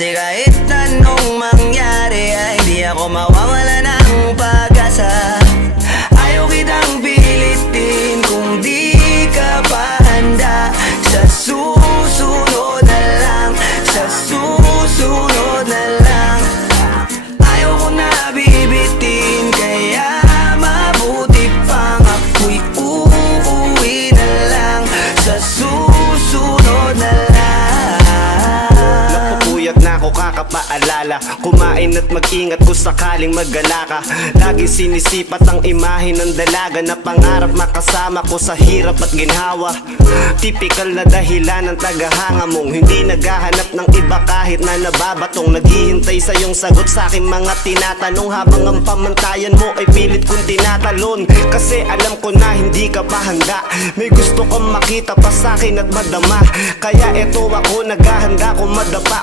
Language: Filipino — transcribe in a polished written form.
Kasi kahit anong mangyari ay di ako mawawala ng pag-asa. Ayaw kitang pilitin kung di ka pa handa. Sa susunod na lang, sa susunod na lang. Ayaw ko na bibitin, kaya mabuti pang ako'y uuwi na lang. Sa susunod na lang. Napupuyat na ako kakapaalala, kumain at mag-ingat kung sakaling maggala ka. Lagi sinisipat ang imahe ng dalaga na pangarap makasama ko sa hirap at ginhawa. Typical na dahilan ng tagahanga mong hindi naghahanap ng iba kahit na nababatong. Naghihintay sa iyong sagot sa aking mga tinatanong, habang ang pamantayan mo ay pilit kong tinatalon. Kasi alam ko na hindi ka pa handa, may gusto kang makita pa sa akin at madama. Kaya eto ako naghahanda kung madapa.